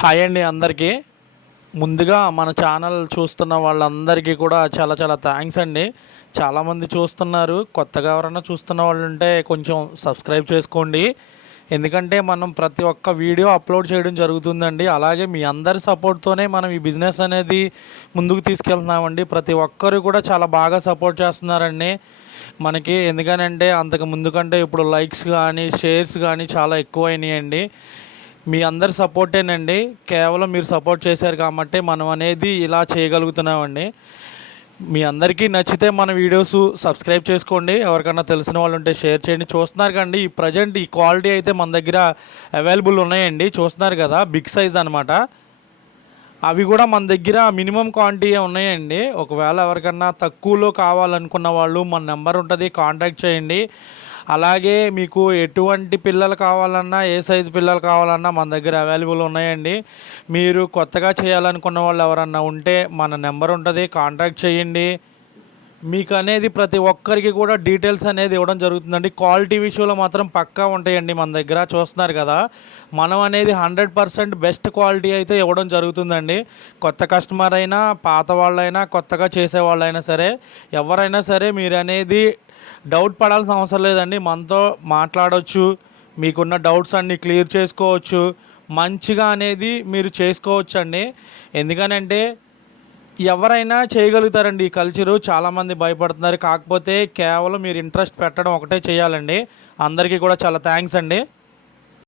Hi అండి అందరికీ. ముందుగా మన ఛానల్ చూస్తున్న వాళ్ళందరికీ కూడా చాలా చాలా థ్యాంక్స్ అండి. చాలామంది చూస్తున్నారు. కొత్తగా ఎవరైనా చూస్తున్న వాళ్ళు ఉంటే కొంచెం సబ్స్క్రైబ్ చేసుకోండి. ఎందుకంటే మనం ప్రతి ఒక్క వీడియో అప్లోడ్ చేయడం జరుగుతుందండి. అలాగే మీ అందరి సపోర్ట్తోనే మనం ఈ బిజినెస్ అనేది ముందుకు తీసుకెళ్తున్నామండి. ప్రతి ఒక్కరు కూడా చాలా బాగా సపోర్ట్ చేస్తున్నారండి. మనకి ఎందుకనంటే అంతకు ముందు కంటే ఇప్పుడు లైక్స్ కానీ షేర్స్ కానీ చాలా ఎక్కువైనాయండి. మీ అందరి సపోర్టేనండి. కేవలం మీరు సపోర్ట్ చేశారు కాబట్టి మనం అనేది ఇలా చేయగలుగుతున్నామండి. మీ అందరికీ నచ్చితే మన వీడియోస్ సబ్స్క్రైబ్ చేసుకోండి. ఎవరికైనా తెలిసిన వాళ్ళు ఉంటే షేర్ చేయండి. చూస్తున్నారు కండి ఈ ప్రజెంట్ ఈ క్వాలిటీ అయితే మన దగ్గర అవైలబుల్ ఉన్నాయండి. చూస్తున్నారు కదా బిగ్ సైజ్ అనమాట అవి కూడా మన దగ్గర మినిమం క్వాంటిటీ ఉన్నాయండి. ఒకవేళ ఎవరికన్నా తక్కువలో కావాలనుకున్న వాళ్ళు మన నెంబర్ ఉంటుంది కాంటాక్ట్ చేయండి. అలాగే మీకు ఎటువంటి పిల్లలు కావాలన్నా ఏ సైజు పిల్లలు కావాలన్నా మన దగ్గర అవైలబుల్ ఉన్నాయండి. మీరు కొత్తగా చేయాలనుకున్న వాళ్ళు ఎవరన్నా ఉంటే మన నెంబర్ ఉంటుంది కాంటాక్ట్ చేయండి. మీకు అనేది ప్రతి ఒక్కరికి కూడా డీటెయిల్స్ అనేది ఇవ్వడం జరుగుతుందండి. క్వాలిటీ విషయంలో మాత్రం పక్కా ఉంటాయండి మన దగ్గర చూస్తున్నారు కదా. మనం అనేది హండ్రెడ్ పర్సెంట్ బెస్ట్ క్వాలిటీ అయితే ఇవ్వడం జరుగుతుందండి. కొత్త కస్టమర్ అయినా పాత వాళ్ళైనా కొత్తగా చేసే వాళ్ళైనా సరే ఎవరైనా సరే మీరు అనేది డౌట్ పడాల్సిన అవసరం లేదండి. మనతో మాట్లాడవచ్చు మీకున్న డౌట్స్ అన్నీ క్లియర్ చేసుకోవచ్చు. మంచిగా అనేది మీరు చేసుకోవచ్చు అండి ఎందుకనంటే ఎవరైనా చేయగలుగుతారండి ఈ కల్చరు చాలామంది భయపడుతున్నారు. కాకపోతే కేవలం మీరు ఇంట్రెస్ట్ పెట్టడం ఒకటే చేయాలండి. అందరికీ కూడా చాలా థ్యాంక్స్ అండి.